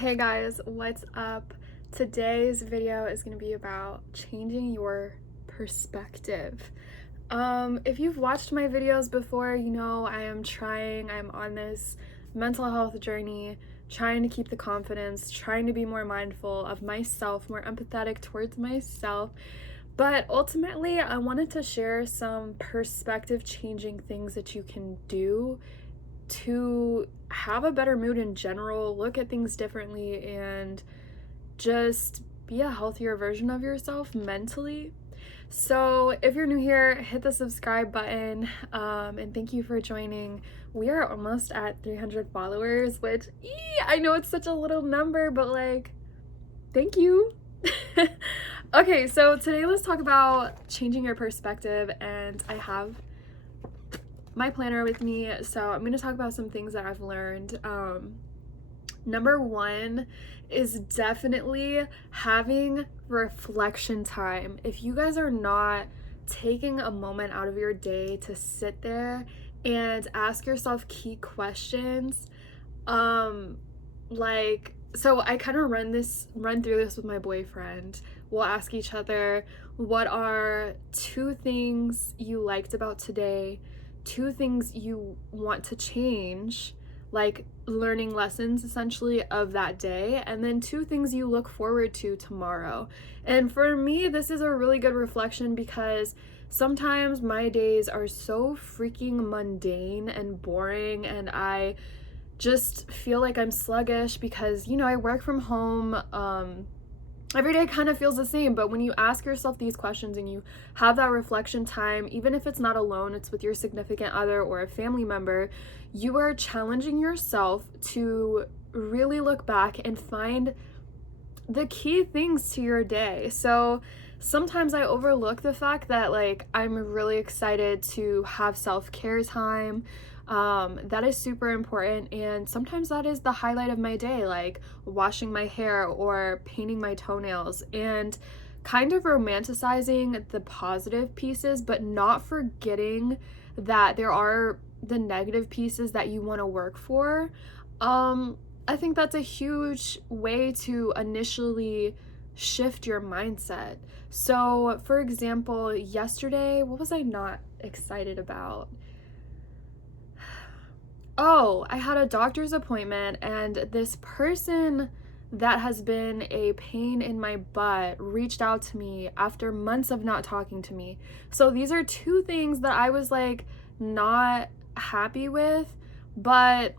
Hey guys, what's up? Today's video is going to be about changing your perspective. If you've watched my videos before, you know I'm on this mental health journey, trying to keep the confidence, trying to be more mindful of myself, more empathetic towards myself. But ultimately, I wanted to share some perspective changing things that you can do to have a better mood in general, look at things differently, and just be a healthier version of yourself mentally. So, if you're new here, hit the subscribe button, and thank you for joining. We are almost at 300 followers, which I know it's such a little number, but like, thank you. Okay, so today let's talk about changing your perspective, and I have my planner with me, so I'm going to talk about some things that I've learned. Number one is definitely having reflection time. If you guys are not taking a moment out of your day to sit there and ask yourself key questions, so I kind of run through this with my boyfriend. We'll ask each other, what are two things you liked about today, two things you want to change, like learning lessons essentially of that day, and then two things you look forward to tomorrow. And for me, this is a really good reflection because sometimes my days are so freaking mundane and boring, and I just feel like I'm sluggish because, I work from home. Every day kind of feels the same, but when you ask yourself these questions and you have that reflection time, even if it's not alone, it's with your significant other or a family member, you are challenging yourself to really look back and find the key things to your day. So sometimes I overlook the fact that I'm really excited to have self-care time. That is super important, and sometimes that is the highlight of my day, like washing my hair or painting my toenails, and kind of romanticizing the positive pieces, but not forgetting that there are the negative pieces that you want to work for. I think that's a huge way to initially shift your mindset. So, for example, yesterday, what was I not excited about? Oh, I had a doctor's appointment, and this person that has been a pain in my butt reached out to me after months of not talking to me. So these are two things that I was not happy with, but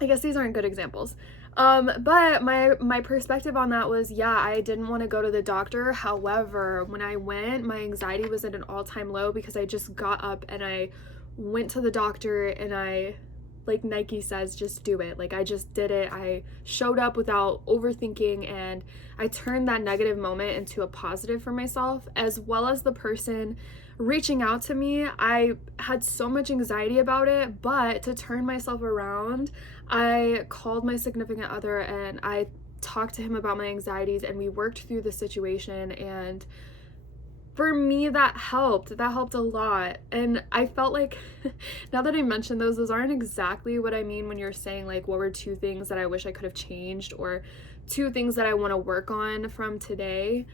I guess these aren't good examples. But my perspective on that was, yeah, I didn't want to go to the doctor. However, when I went, my anxiety was at an all-time low because I just got up and I went to the doctor, and I, like Nike says, just do it. I just did it. I showed up without overthinking, and I turned that negative moment into a positive for myself, as well as the person reaching out to me. I had so much anxiety about it, but to turn myself around, I called my significant other and I talked to him about my anxieties, and we worked through the situation, and for me that helped a lot. And I felt like now that I mentioned those aren't exactly what I mean when you're saying what were two things that I wish I could have changed, or two things that I want to work on from today.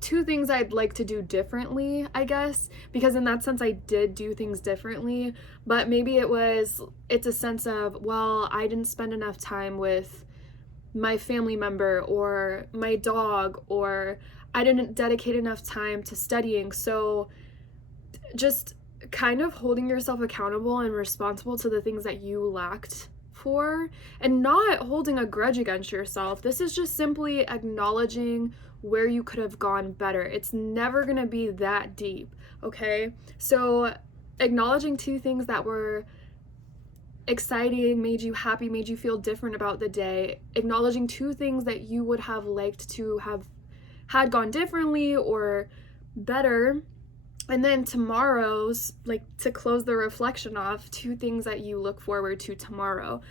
Two things I'd like to do differently, I guess, because in that sense I did do things differently, but maybe it's a sense of, well, I didn't spend enough time with my family member or my dog, or I didn't dedicate enough time to studying. So just kind of holding yourself accountable and responsible to the things that you lacked for, and not holding a grudge against yourself. This is just simply acknowledging where you could have gone better. It's never going to be that deep, okay? So acknowledging two things that were exciting, made you happy, made you feel different about the day, acknowledging two things that you would have liked to have had gone differently or better, and then tomorrow's, to close the reflection off, two things that you look forward to tomorrow,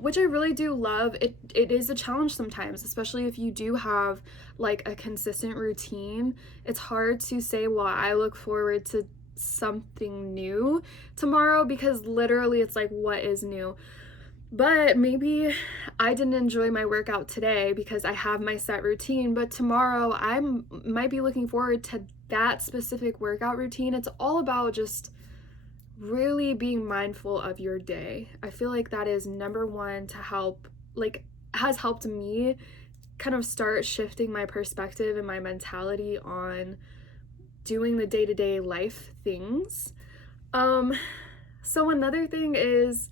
which I really do love. It is a challenge sometimes, especially if you do have a consistent routine. It's hard to say, well, I look forward to something new tomorrow, because literally it's what is new? But maybe I didn't enjoy my workout today because I have my set routine, but tomorrow I might be looking forward to that specific workout routine. It's all about just really being mindful of your day. I feel like that is number one to help, like, has helped me kind of start shifting my perspective and my mentality on doing the day-to-day life things. So another thing is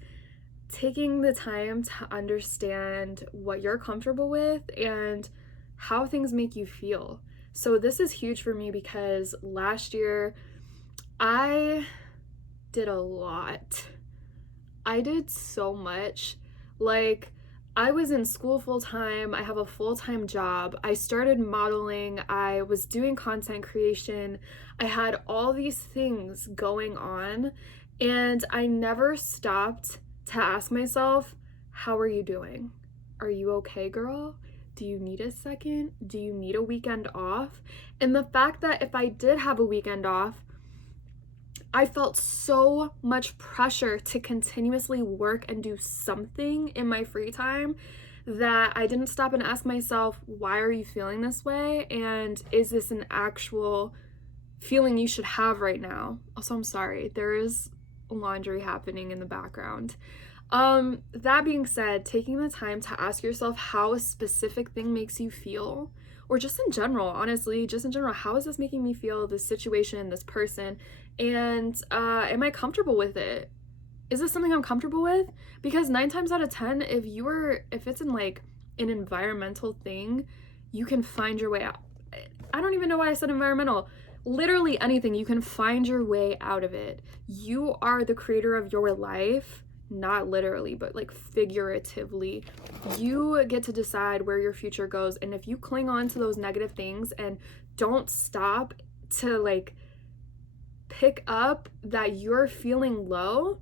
taking the time to understand what you're comfortable with and how things make you feel. So this is huge for me because last year I did a lot. I did so much. Like, I was in school full time. I have a full time job. I started modeling. I was doing content creation. I had all these things going on, and I never stopped to ask myself, how are you doing? Are you okay, girl? Do you need a second? Do you need a weekend off? And the fact that if I did have a weekend off, I felt so much pressure to continuously work and do something in my free time that I didn't stop and ask myself, why are you feeling this way? And is this an actual feeling you should have right now? Also, I'm sorry, there is laundry happening in the background. That being said, taking the time to ask yourself how a specific thing makes you feel, or just in general, honestly, just in general, how is this making me feel, this situation, this person, and am I comfortable with it? Is this something I'm comfortable with? Because 9 times out of 10, if it's in like an environmental thing, you can find your way out. I don't even know why I said environmental. Literally anything, you can find your way out of it. You are the creator of your life, not literally, but like figuratively. You get to decide where your future goes. And if you cling on to those negative things and don't stop to like pick up that you're feeling low,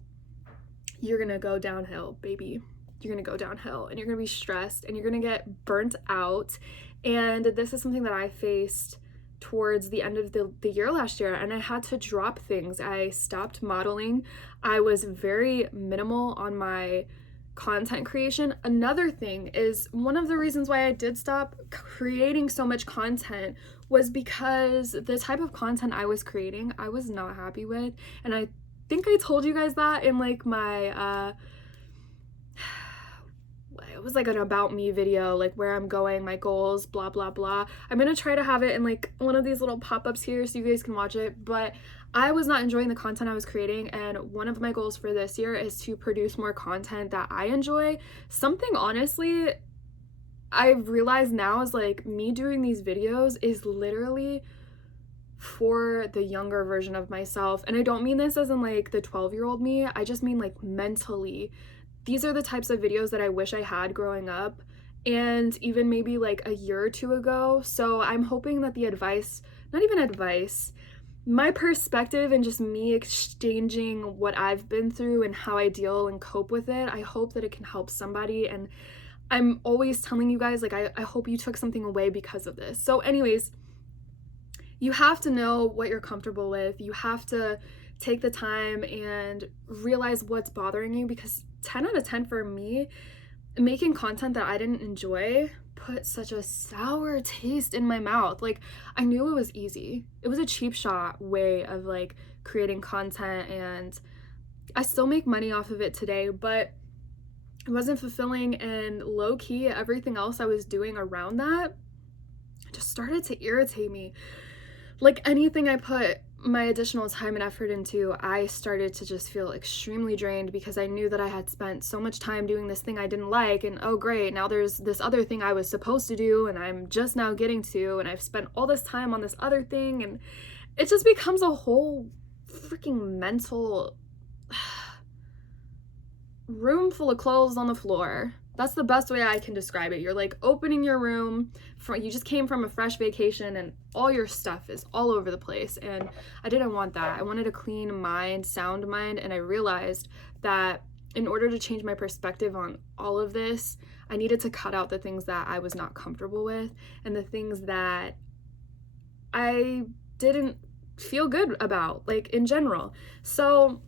you're gonna go downhill, baby. You're gonna go downhill and you're gonna be stressed and you're gonna get burnt out. And this is something that I faced towards the end of the year last year, and I had to drop things. I stopped modeling. I was very minimal on my content creation. Another thing is, one of the reasons why I did stop creating so much content was because the type of content I was creating, I was not happy with. And I think I told you guys that in like my it was like an about me video, like where I'm going, my goals, blah blah blah. I'm gonna try to have it in like one of these little pop-ups here so you guys can watch it. But I was not enjoying the content I was creating, and one of my goals for this year is to produce more content that I enjoy. Something honestly I've realized now is like, me doing these videos is literally for the younger version of myself. And I don't mean this as in like the 12-year-old me, I just mean like mentally. These are the types of videos that I wish I had growing up, and even maybe like a year or two ago. So I'm hoping that the advice, not even advice, my perspective and just me exchanging what I've been through and how I deal and cope with it, I hope that it can help somebody. And I'm always telling you guys, like, I hope you took something away because of this. So anyways, you have to know what you're comfortable with. You have to take the time and realize what's bothering you, because 10 out of 10 for me, making content that I didn't enjoy put such a sour taste in my mouth. Like, I knew it was easy. It was a cheap shot way of like creating content, and I still make money off of it today, but it wasn't fulfilling, and low key everything else I was doing around that just started to irritate me. Like, anything I put my additional time and effort into, I started to just feel extremely drained, because I knew that I had spent so much time doing this thing I didn't like, and oh great, now there's this other thing I was supposed to do and I'm just now getting to, and I've spent all this time on this other thing, and it just becomes a whole freaking mental room full of clothes on the floor. That's the best way I can describe it. You're like opening your room, you just came from a fresh vacation and all your stuff is all over the place, and I didn't want that. I wanted a clean mind, sound mind, and I realized that in order to change my perspective on all of this, I needed to cut out the things that I was not comfortable with and the things that I didn't feel good about, like in general. So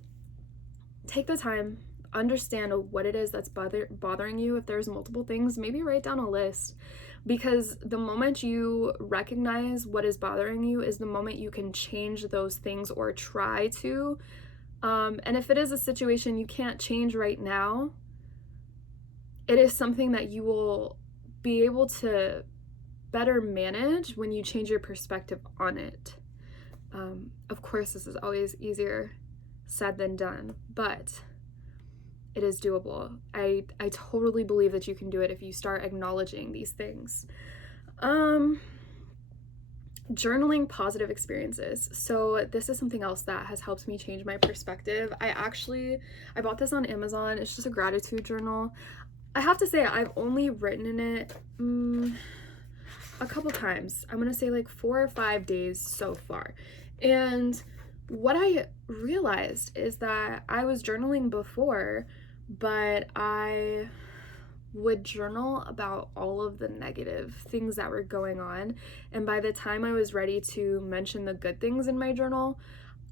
take the time, understand what it is that's bothering you. If there's multiple things, maybe write down a list, because the moment you recognize what is bothering you is the moment you can change those things or try to. And if it is a situation you can't change right now, it is something that you will be able to better manage when you change your perspective on it. Of course, this is always easier said than done, but it is doable. I totally believe that you can do it if you start acknowledging these things. Journaling positive experiences. So this is something else that has helped me change my perspective. I bought this on Amazon. It's just a gratitude journal. I have to say, I've only written in it a couple times. I'm gonna say like 4 or 5 days so far. And what I realized is that I was journaling before, but I would journal about all of the negative things that were going on. And by the time I was ready to mention the good things in my journal,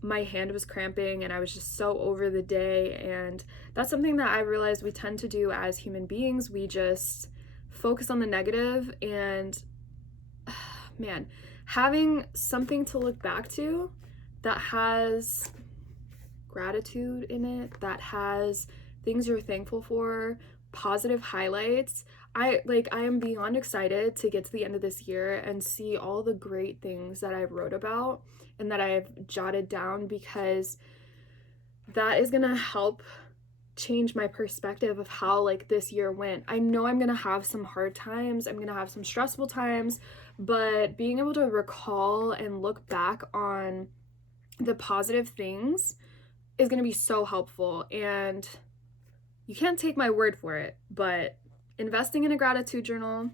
my hand was cramping and I was just so over the day. And that's something that I realized we tend to do as human beings. We just focus on the negative, and man, having something to look back to that has gratitude in it, that has things you're thankful for, positive highlights. I am beyond excited to get to the end of this year and see all the great things that I wrote about and that I've jotted down, because that is gonna help change my perspective of how like this year went. I know I'm gonna have some hard times, I'm gonna have some stressful times, but being able to recall and look back on the positive things is gonna be so helpful. And you can't take my word for it, but investing in a gratitude journal,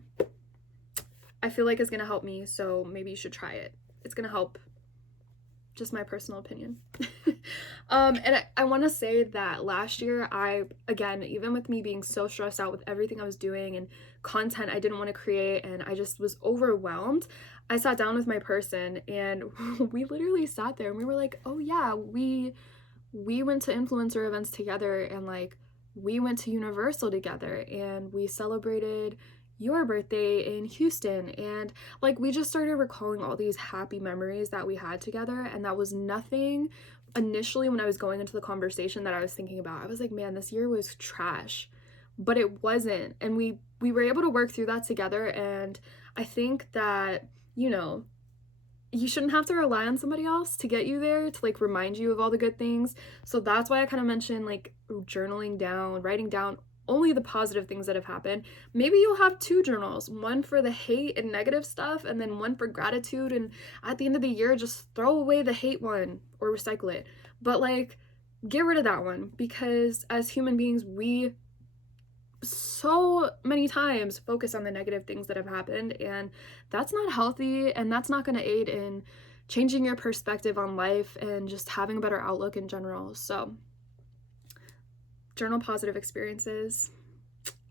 I feel like is gonna help me, so maybe you should try it. It's gonna help. Just my personal opinion. And I want to say that last year, again, even with me being so stressed out with everything I was doing and content I didn't want to create, and I just was overwhelmed, I sat down with my person and we literally sat there and we were like, oh yeah, we went to influencer events together, and like we went to Universal together, and we celebrated your birthday in Houston, and like we just started recalling all these happy memories that we had together. And that was nothing initially when I was going into the conversation that I was thinking about. I was like, man, this year was trash, but it wasn't. And we were able to work through that together. And I think that, you know, you shouldn't have to rely on somebody else to get you there, to like remind you of all the good things. So that's why I kind of mentioned like journaling down, writing down only the positive things that have happened. Maybe you'll have 2 journals, one for the hate and negative stuff, and then one for gratitude. And at the end of the year, just throw away the hate one or recycle it. But like, get rid of that one, because as human beings, we so many times focus on the negative things that have happened, and that's not healthy, and that's not going to aid in changing your perspective on life and just having a better outlook in general. So journal positive experiences.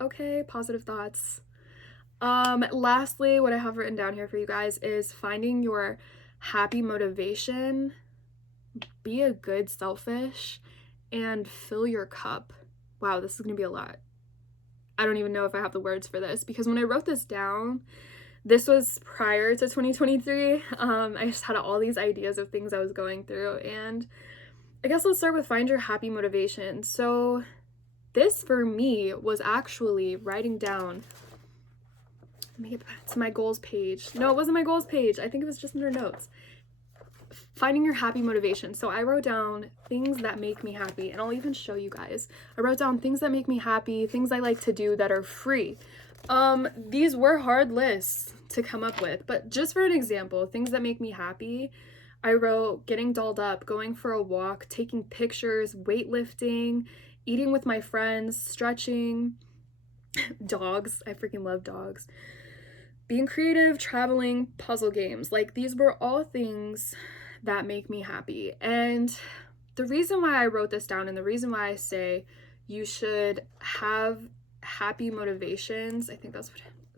Okay, positive thoughts. Lastly, what I have written down here for you guys is finding your happy motivation, be a good selfish, and fill your cup. Wow, this is gonna be a lot. I don't even know if I have the words for this, because when I wrote this down, this was prior to 2023. I just had all these ideas of things I was going through, and I guess let's start with find your happy motivation. So this for me was actually writing down, let me get back to my goals page. No, it wasn't my goals page. I think it was just under notes. Finding your happy motivation. So I wrote down things that make me happy, and I'll even show you guys. I wrote down things that make me happy, things I like to do that are free. These were hard lists to come up with, but just for an example, things that make me happy, I wrote getting dolled up, going for a walk, taking pictures, weightlifting, eating with my friends, stretching, dogs, I freaking love dogs, being creative, traveling, puzzle games. Like, these were all things that make me happy. And the reason why I wrote this down, and the reason why I say you should have happy motivations, I think is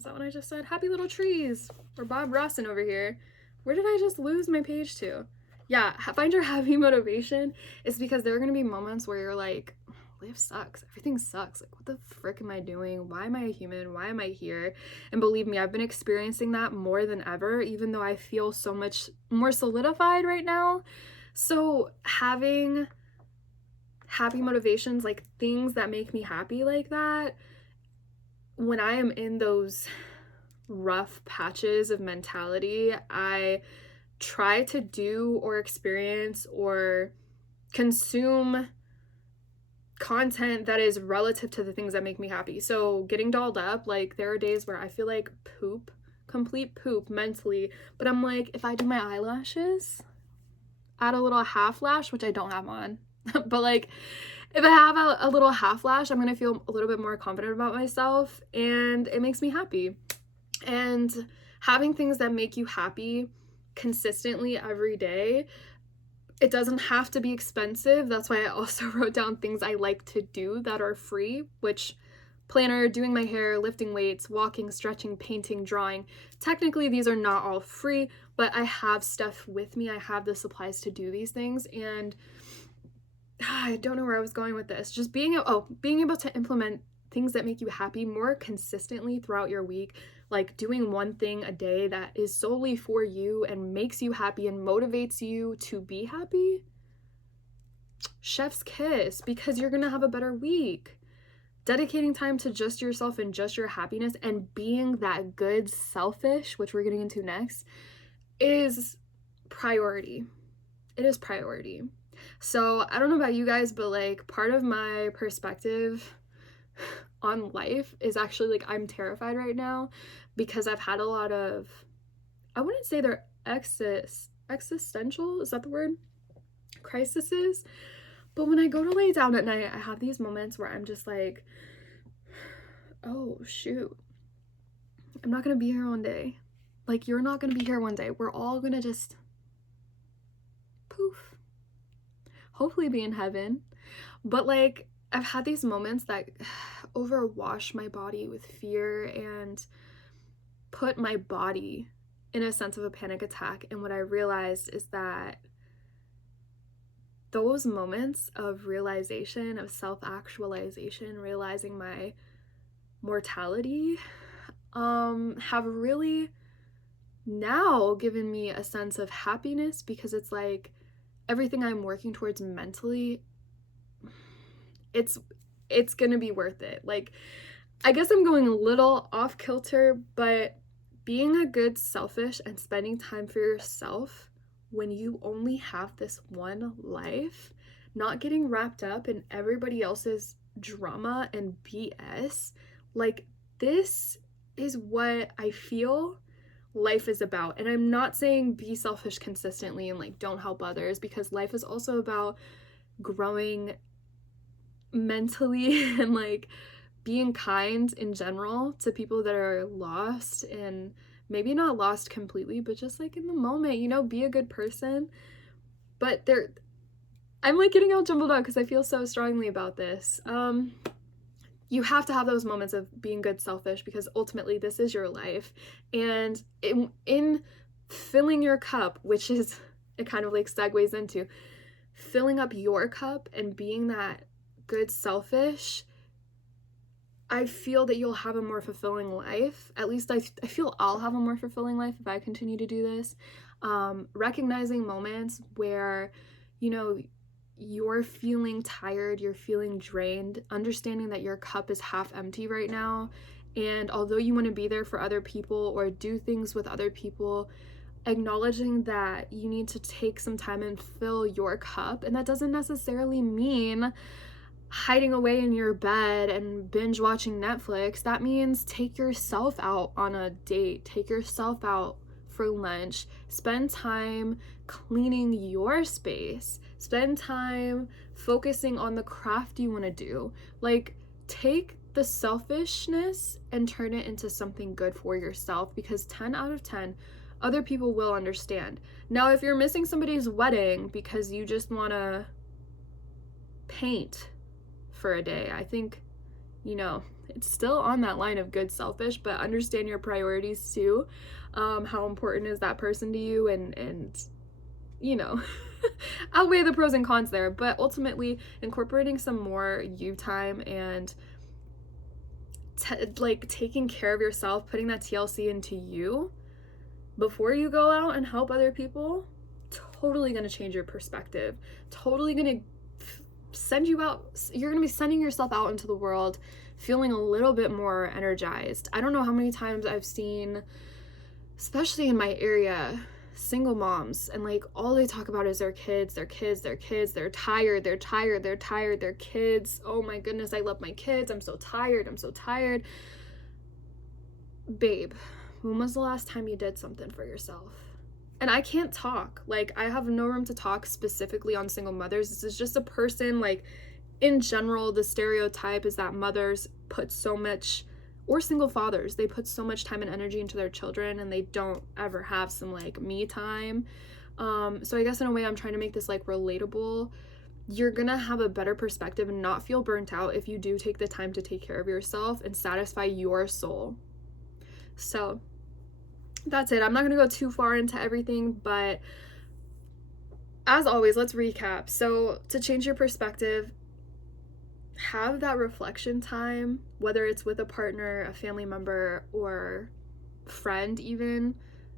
that what I just said? Happy little trees, or Bob Rossen over here. Where did I just lose my page to? Yeah, find your happy motivation is because there are going to be moments where you're like, life sucks. Everything sucks. Like, what the frick am I doing? Why am I a human? Why am I here? And believe me, I've been experiencing that more than ever, even though I feel so much more solidified right now. So having happy motivations, like things that make me happy like that, when I am in those rough patches of mentality, I try to do or experience or consume content that is relative to the things that make me happy. So getting dolled up, like there are days where I feel like poop, complete poop mentally, but I'm like, if I do my eyelashes, add a little half lash, which I don't have on, but like if I have a little half lash, I'm gonna feel a little bit more confident about myself, and it makes me happy. And having things that make you happy consistently every day, it doesn't have to be expensive. That's why I also wrote down things I like to do that are free, which planner, doing my hair, lifting weights, walking, stretching, painting, drawing. Technically, these are not all free, but I have stuff with me. I have the supplies to do these things, and I don't know where I was going with this. Just being able to implement things that make you happy more consistently throughout your week, like doing one thing a day that is solely for you and makes you happy and motivates you to be happy. Chef's kiss, because you're gonna have a better week. Dedicating time to just yourself and just your happiness and being that good selfish, which we're getting into next, is priority. It is priority. So I don't know about you guys, but like part of my perspective on life is actually like I'm terrified right now because I've had a lot of, I wouldn't say they're existential, is that the word? Crises. But when I go to lay down at night, I have these moments where I'm just like, oh shoot, I'm not gonna be here one day. Like, you're not gonna be here one day. We're all gonna just poof. Hopefully be in heaven. But like, I've had these moments that overwash my body with fear and put my body in a sense of a panic attack. And what I realized is that those moments of realization, of self-actualization, realizing my mortality, have really now given me a sense of happiness, because it's like everything I'm working towards mentally, it's gonna be worth it. Like, I guess I'm going a little off kilter, but being a good selfish and spending time for yourself when you only have this one life, not getting wrapped up in everybody else's drama and BS, like, this is what I feel life is about. And I'm not saying be selfish consistently and like don't help others, because life is also about growing mentally and like being kind in general to people that are lost, and maybe not lost completely, but just like in the moment, you know, be a good person. But I'm like getting all jumbled up because I feel so strongly about this. You have to have those moments of being good selfish, because ultimately this is your life. And in filling your cup, which is, it kind of like segues into filling up your cup and being that good selfish, I feel that you'll have a more fulfilling life. At least I feel I'll have a more fulfilling life if I continue to do this. Recognizing moments where, you know, you're feeling tired, you're feeling drained, understanding that your cup is half empty right now. And although you want to be there for other people or do things with other people, acknowledging that you need to take some time and fill your cup. And that doesn't necessarily mean hiding away in your bed and binge watching Netflix. That means take yourself out on a date, take yourself out for lunch, spend time cleaning your space, spend time focusing on the craft you want to do. Like, take the selfishness and turn it into something good for yourself, because 10 out of 10 other people will understand. Now, if you're missing somebody's wedding because you just want to paint for a day, I think, you know, it's still on that line of good selfish, but understand your priorities too. How important is that person to you, and you know, outweigh the pros and cons there. But ultimately, incorporating some more you time and like taking care of yourself, putting that TLC into you before you go out and help other people, totally gonna change your perspective. Totally gonna send you out. You're gonna be sending yourself out into the world feeling a little bit more energized. I don't know how many times I've seen, especially in my area, single moms, and like all they talk about is their kids, their kids, their kids. They're tired, they're tired, they're tired, their kids. Oh my goodness, I love my kids. I'm so tired, I'm so tired. Babe, when was the last time you did something for yourself? And I can't talk. Like, I have no room to talk specifically on single mothers. This is just a person, like, in general, the stereotype is that mothers put so much, or single fathers, they put so much time and energy into their children and they don't ever have some like me time. So I guess in a way I'm trying to make this like relatable. You're gonna have a better perspective and not feel burnt out if you do take the time to take care of yourself and satisfy your soul. So that's it. I'm not gonna go too far into everything, but as always, let's recap. So to change your perspective, have that reflection time, whether it's with a partner, a family member, or friend even.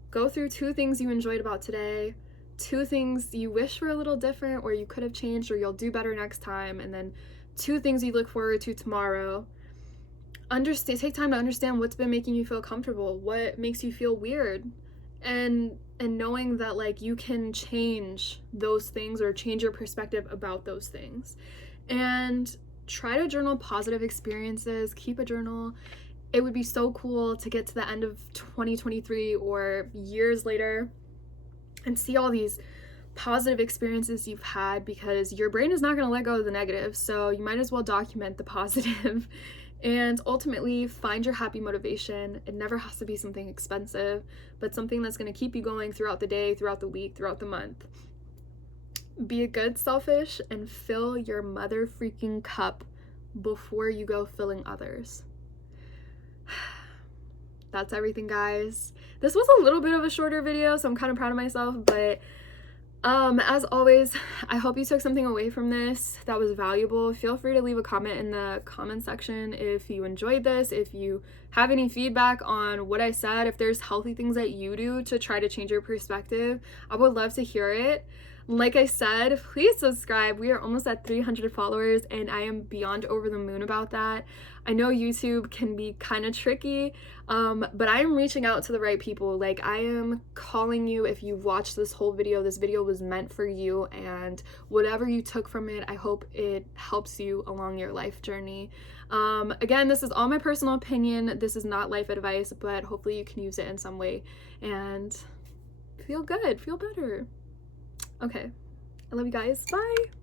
Go through 2 things you enjoyed about today, 2 things you wish were a little different or you could have changed or you'll do better next time, and then 2 things you look forward to tomorrow. Take time to understand what's been making you feel comfortable, what makes you feel weird, and knowing that like you can change those things or change your perspective about those things. And try to journal positive experiences. Keep a journal. It would be so cool to get to the end of 2023 or years later and see all these positive experiences you've had, because your brain is not going to let go of the negative. So you might as well document the positive and ultimately find your happy motivation. It never has to be something expensive, but something that's going to keep you going throughout the day, throughout the week, throughout the month. Be a good selfish and fill your mother freaking cup before you go filling others. That's everything, guys. This was a little bit of a shorter video, so I'm kind of proud of myself, but as always, I hope you took something away from this that was valuable. Feel free to leave a comment in the comment section if you enjoyed this, if you have any feedback on what I said, if there's healthy things that you do to try to change your perspective. I would love to hear it. Like I said, please subscribe. We are almost at 300 followers and I am beyond over the moon about that. I know YouTube can be kind of tricky, but I am reaching out to the right people. Like, I am calling you if you've watched this whole video. This video was meant for you, and whatever you took from it, I hope it helps you along your life journey. Again, this is all my personal opinion. This is not life advice, but hopefully you can use it in some way and feel good, feel better. Okay, I love you guys. Bye.